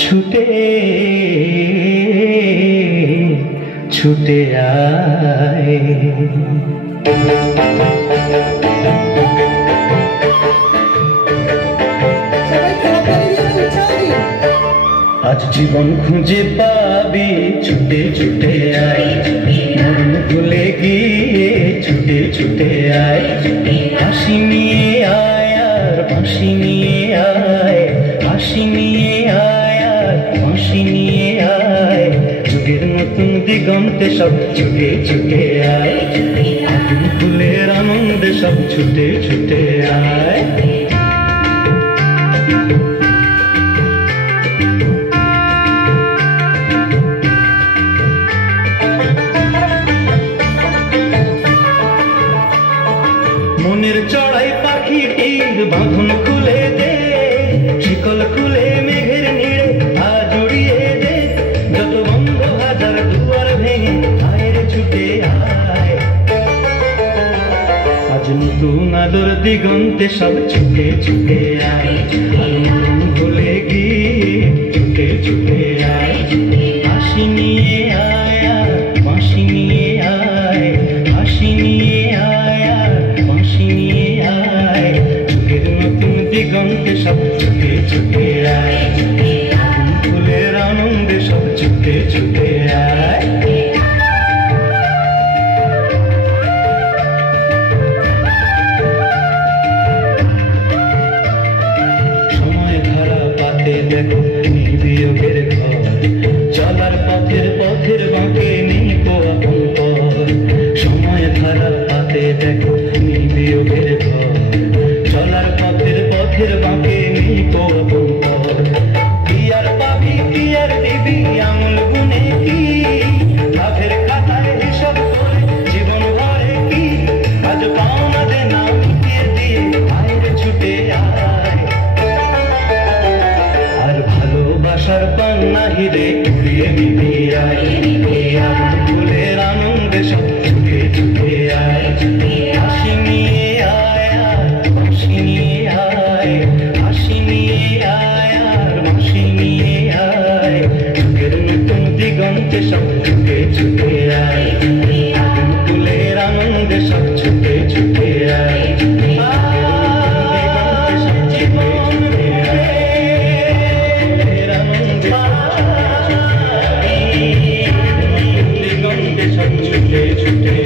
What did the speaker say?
ছুটে ছুটে আয়। আজ জীবন খুঁজে পাবি, ছুটে ছুটে আয়। মরণ ভুলে গিয়ে ছুটে ছুটে আয়। হাসি নিয়ে আয় আর হাসি নিয়ে আয়, হাসি নিয়ে আয় আর হাসি নিয়ে আয়। যুগের নতুন দিগন্তে সব ছুটে ছুটে আয়। আগুন ফুলের আনন্দে সব ছুটে ছুটে আয়। মনের চড়াই পাখিটির বাঁধন খুলে দে, শিকল খুলে মেঘের নিড়ে আজ উড়িয়ে দে। যত বন্ধ হাজার দুয়ার ভেঙে আয়ের ছুটে আয়। আজ নতুন আলোর দিগন্তে সব ছুটে ছুটে আয়। আর মরণ ভুলে গিয়ে ছুটে ছুটে আয়। হাসি নিয়ে আয় আর হাসি নিয়ে আয়, হাসি নিয়ে আয় আর হাসি নিয়ে আয়। যুগের নতুন দিগন্তে সব ছুটে ছুটে আয়। আগুন ফুলের আনন্দে সব ছুটে ছুটে আয়। সময় ধারা পাতে দেখো নির্বিয়োগের ঘর, চলার পথের পথের বাঁকে নেই আপন পর। সময় ধারা পাতে দেখো নির্বিয়োগের ঘর, চলার পথের পথের বাঁকে নেই আপন পর। কি আর পাবি কি আর দিবি আমল গুনে কি, লাভের খাতায় হিসাব করে জীবন ভরে কি। আজ পাওনা দে না মিটিয়ে দিয়ে আয় ছুটে আয়। আর ভালোবাসার পান্না হিরে উড়িয়ে নিবি আয়। আগুন ফুলের আনন্দে সব ছুটে ছুটে আয়। হাসি নিয়ে আয় আর হাসি নিয়ে আয়, হাসি নিয়ে আয় আর হাসি নিয়ে আয়। যুগের নতুন দিগন্তে সব ছুটে ছুটে আয়। আগুন ফুলের আনন্দে সব ছুটে ছুটে আয়। ছুটে